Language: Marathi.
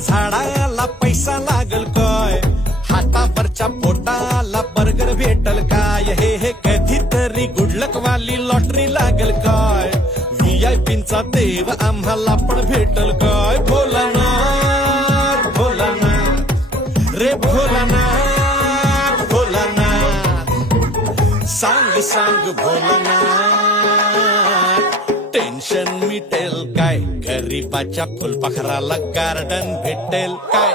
झाडाला पैसा लागल काय, हातावरच्या पोटाला बर्गर भेटल काय, हे कधीतरी गुडलक वाली लॉटरी लागल काय, VIP-चा देव आम्हाला पण भेटल काय. भोलानाथ भोलानाथ रे भोलानाथ भोलानाथ, सांग सांग भोलानाथ, टेन्शन मिटेल काय, गरीबाच्या फुलपाखराला गार्डन भेटेल काय.